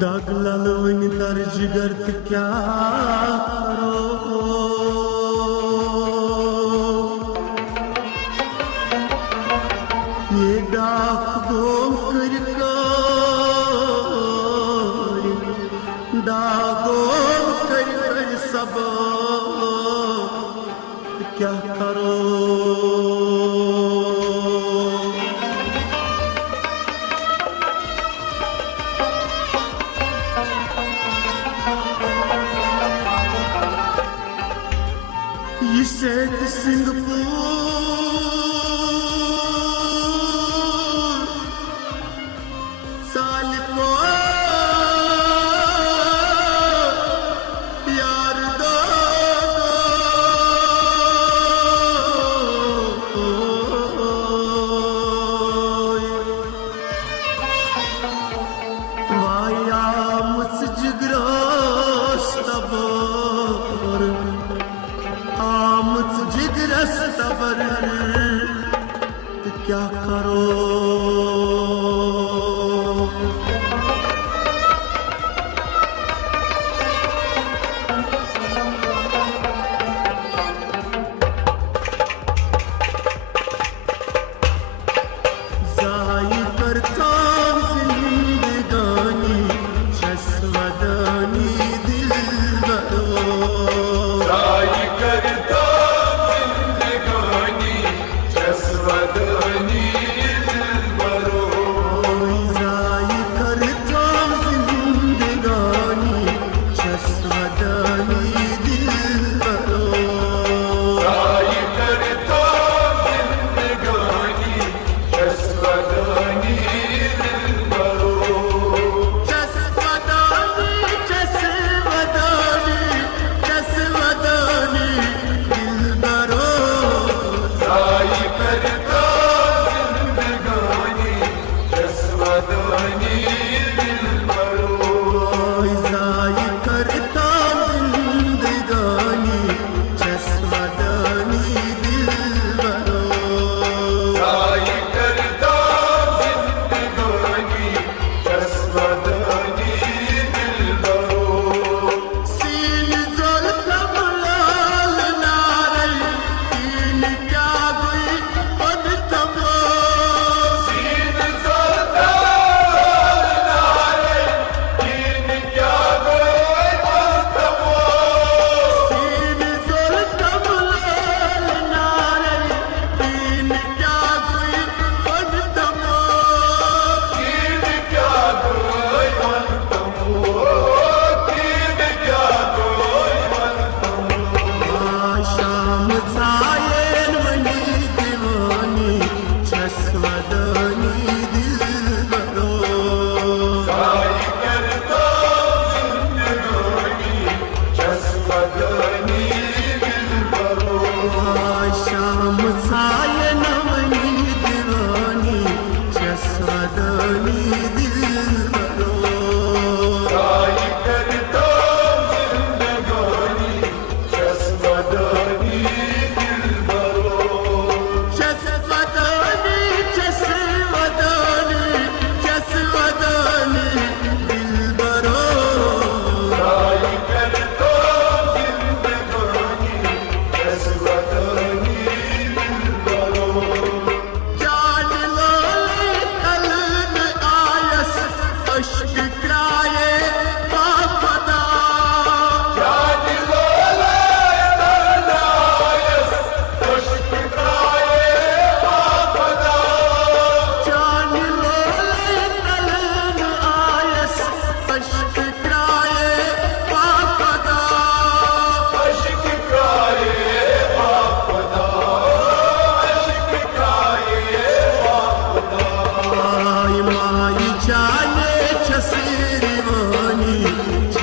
दाग लालो इन दर जिगर क्या करो ये डाक दो डागो कर सब क्या करो सेठ सिंहपुर साल को यार दो वाया मुझ जिगरोस तब जिगरस तबर क्या करो जाई करता जिंदगानी शस्वदानी दिल बरो जाई करता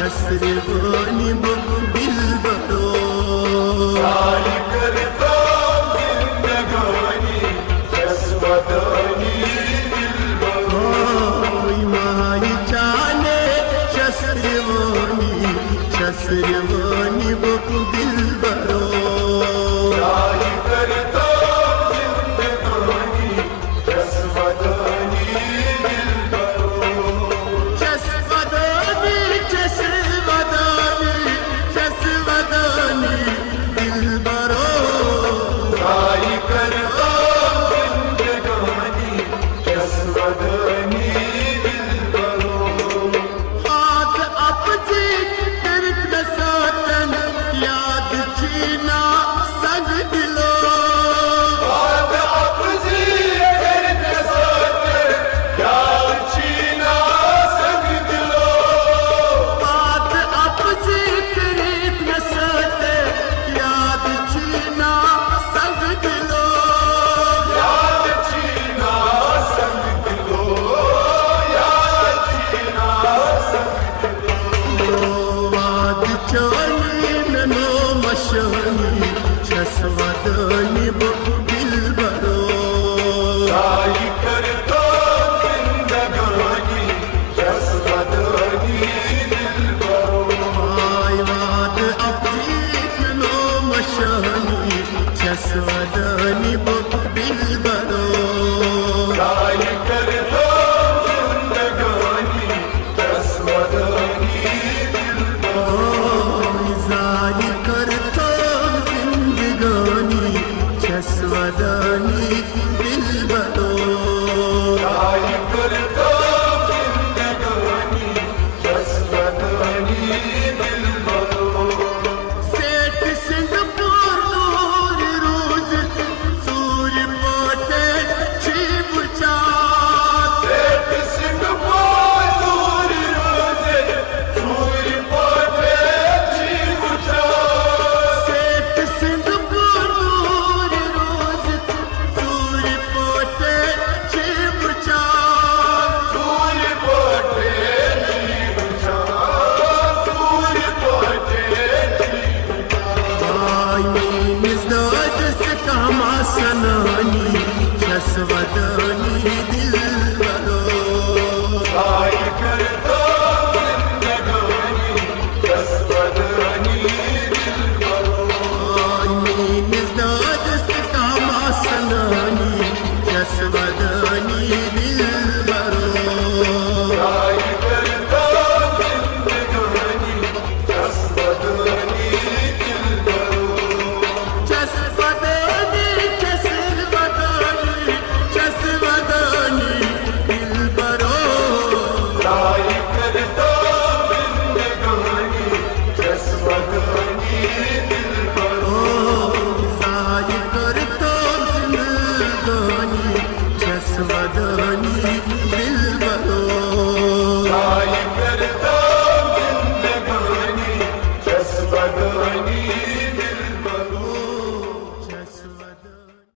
शस्त्रवाणी दिल बरो सारी करता जिंदगानी शस्त्रवाणी दिल बरो माई जाने शस्त्रवाणी दिल बरो सारी करता जिंदगानी शस्त्रवाणी दिल बरो शस्त्रवाणी दिल बरो सारी करता जिंदगानी शस्त्रवाणी दिल बरो हाथ अपची करत बसातन याद चीना संग दिलो बात आपसी करत साथ याद चीना संग दिलो बात अपची करत बसात याद चीना संग दिलो याद चीना संग दिलो याद चीना संग दिलो वाद चोनी ननो मशोनी शस्त्रवाणी दिल बरो साई करता जिंदगानी शस्त्रवाणी दिल बरो आई वाद अपनी नो मशोनी शस्त्रवाणी दिल बरो साई करता जिंदगानी शस्त्रवाणी दिल बरो जारी करतो जिंदगानी शस्त्रवाणी दिल बरो साई करता जिंदगानी शस्त्रवाणी दिल बरो सेठ सिंगपूर दूर रोज सूर्य पोटे छिपचा सेठ सिंगपूर दूर रोजे सूर्य पोटे जीवचा सेठ सिंगपूर दूर रोज सूर्य पोटे छिपचा सूर्य पोटे जीवचा सूर्य पोटे आई निजदाद से कामा सनानी शस्त्रवाणी दिल बरो